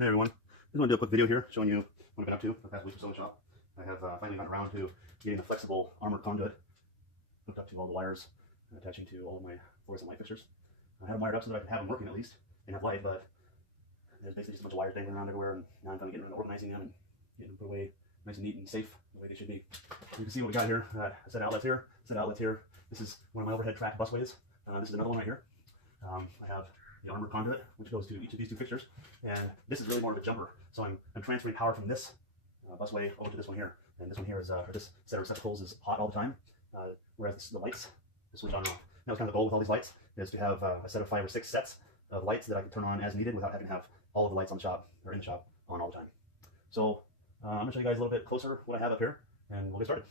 Hey everyone, I'm going to do a quick video here showing you what I've been up to for the past week or so in the shop. I have finally gotten around to getting a flexible armored conduit hooked up to all the wires and attaching to all of my fluorescent light fixtures. I had them wired up so that I could have them working at least and have light, but there's basically just a bunch of wires dangling around everywhere, and now I'm finally getting around to organizing them and getting them put away nice and neat and safe the way they should be. You can see what we got here. A set of outlets here, set of outlets here. This is one of my overhead track busways. This is another one right here. I have the armored conduit, which goes to each of these two fixtures, and this is really more of a jumper. So I'm transferring power from this busway over to this one here, and this one here is, or this set of receptacles is hot all the time, whereas the lights switch on and off. That was kind of the goal with all these lights, is to have a set of 5 or 6 sets of lights that I can turn on as needed without having to have all of the lights on the shop, or in the shop, on all the time. So I'm going to show you guys a little bit closer what I have up here, and we'll get started.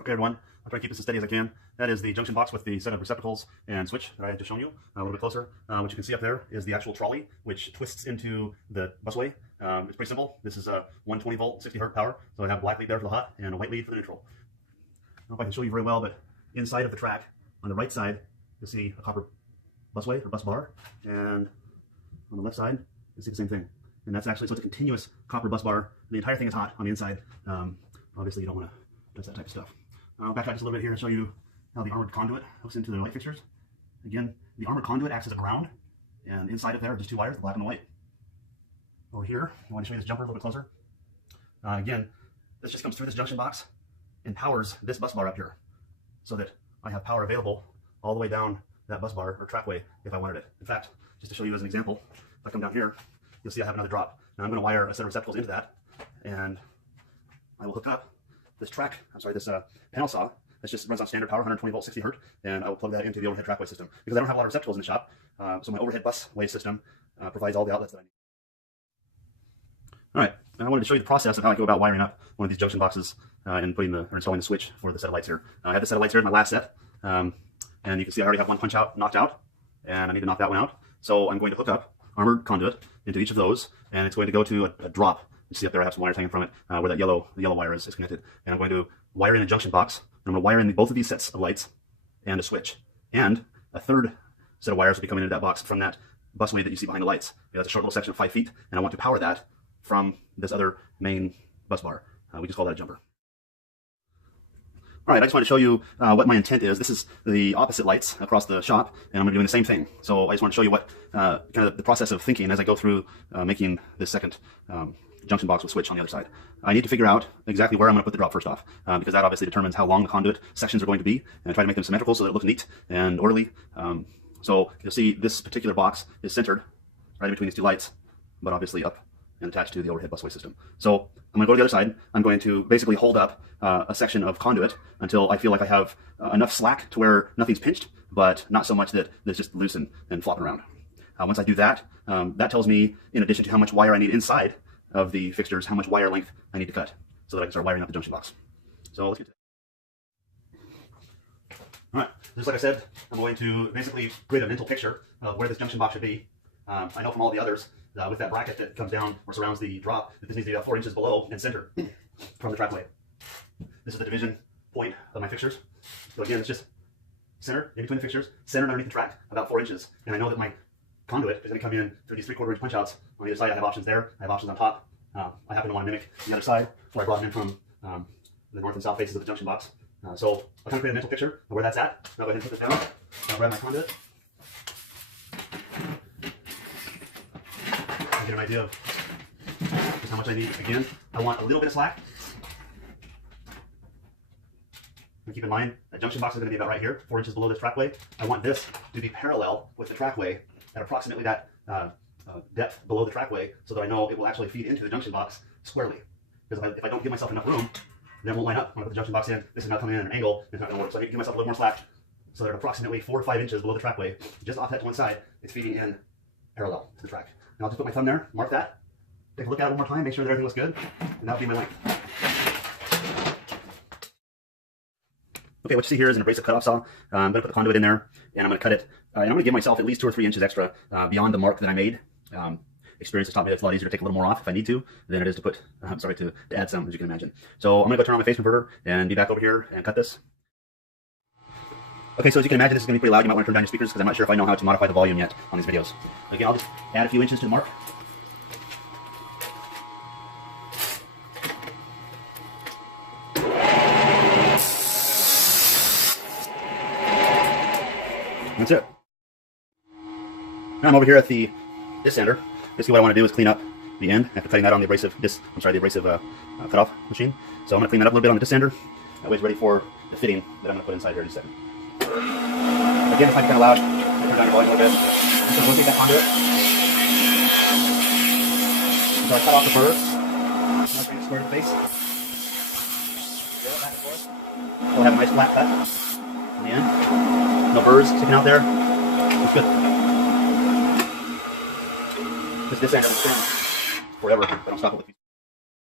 Okay everyone, I'll try to keep this as steady as I can. That is the junction box with the set of receptacles and switch that I had just shown you a little bit closer. What you can see up there is the actual trolley, which twists into the busway. It's pretty simple. This is a 120 volt, 60 hertz power. So I have a black lead there for the hot and a white lead for the neutral. I don't know if I can show you very well, but inside of the track, on the right side, you'll see a copper busway or bus bar. And on the left side, you'll see the same thing. And that's actually, so it's a continuous copper bus bar. The entire thing is hot on the inside. Obviously you don't want to touch that type of stuff. I'll backtrack just a little bit here and show you how the armored conduit hooks into the light fixtures. Again, the armored conduit acts as a ground, and inside of there are just 2 wires, the black and the white. Over here, I want to show you this jumper a little bit closer. Again, this just comes through this junction box and powers this bus bar up here, so that I have power available all the way down that bus bar or trackway if I wanted it. In fact, just to show you as an example, if I come down here, you'll see I have another drop. Now I'm going to wire a set of receptacles into that, and I will hook up this this panel saw that just runs on standard power, 120 volt, 60 hertz, and I will plug that into the overhead trackway system because I don't have a lot of receptacles in the shop. So my overhead busway system provides all the outlets that I need. All right, and I wanted to show you the process of how I go about wiring up one of these junction boxes and installing the switch for the set of lights here. I have the set of lights here in my last set, and you can see I already have one punch out knocked out, and I need to knock that one out. So I'm going to hook up armored conduit into each of those, and it's going to go to a drop. You see up there I have some wires hanging from it where the yellow wire is connected. And I'm going to wire in a junction box. And I'm going to wire in both of these sets of lights and a switch. And a third set of wires will be coming into that box from that busway that you see behind the lights. That's a short little section of 5 feet, and I want to power that from this other main bus bar. We just call that a jumper. All right, I just want to show you what my intent is. This is the opposite lights across the shop, and I'm going to be doing the same thing. So I just want to show you what kind of the process of thinking as I go through making this second junction box with switch on the other side. I need to figure out exactly where I'm going to put the drop first off, because that obviously determines how long the conduit sections are going to be, and I try to make them symmetrical so that it looks neat and orderly. So you'll see this particular box is centered right in between these 2 lights, but obviously up and attached to the overhead busway system. So I'm going to go to the other side. I'm going to basically hold up a section of conduit until I feel like I have enough slack to where nothing's pinched, but not so much that it's just loose and flopping around. Once I do that, that tells me, in addition to how much wire I need inside of the fixtures, how much wire length I need to cut so that I can start wiring up the junction box. So let's get to it. All right, just like I said, I'm going to basically create a mental picture of where this junction box should be. I know from all the others, with that bracket that comes down or surrounds the drop, that this needs to be about 4 inches below and center from the trackway. This is the division point of my fixtures. So again, it's just centered in between the fixtures, centered underneath the track, about 4 inches. And I know that my conduit is going to come in through these 3/4 inch punch outs. On the other side, I have options there. I have options on top. I happen to want to mimic the other side, where I brought them in from the north and south faces of the junction box. So I'll kind of create a mental picture of where that's at. I'll go ahead and put this down. I'll grab my conduit. I'll get an idea of just how much I need. Again, I want a little bit of slack. And keep in mind, that junction box is going to be about right here, 4 inches below this trackway. I want this to be parallel with the trackway at approximately that depth below the trackway, so that I know it will actually feed into the junction box squarely. Because if I don't give myself enough room, then it won't line up. When I put the junction box in, this is not coming in at an angle, it's not going to work. So I need to give myself a little more slack, so that at approximately 4 or 5 inches below the trackway, just off that to one side, it's feeding in parallel to the track. And I'll just put my thumb there, mark that, take a look at it one more time, make sure that everything looks good, and that'll be my length. Okay, what you see here is an abrasive cutoff saw. I'm going to put the conduit in there, and I'm going to cut it. And I'm going to give myself at least 2 or 3 inches extra beyond the mark that I made. Experience has taught me that it's a lot easier to take a little more off if I need to than it is to put, to add some, as you can imagine. So I'm going to go turn on my phase converter and be back over here and cut this. Okay, so as you can imagine, this is going to be pretty loud. You might want to turn down your speakers because I'm not sure if I know how to modify the volume yet on these videos. Again, I'll just add a few inches to the mark. That's it. Now I'm over here at the disc sander. Basically what I want to do is clean up the end after cutting that on the abrasive cutoff machine. So I'm going to clean that up a little bit on the disc sander. That way it's ready for the fitting that I'm going to put inside here in just a second. Again, this might be kind of loud. Turn down your volume a little bit. I'm just going to rotate that conduit. So I cut off the burr. I'm going to bring it square to the face. Back and forth. So we'll have a nice flat cut in the end. No burrs sticking out there. It's good. This end will spin forever. I don't stop it with these.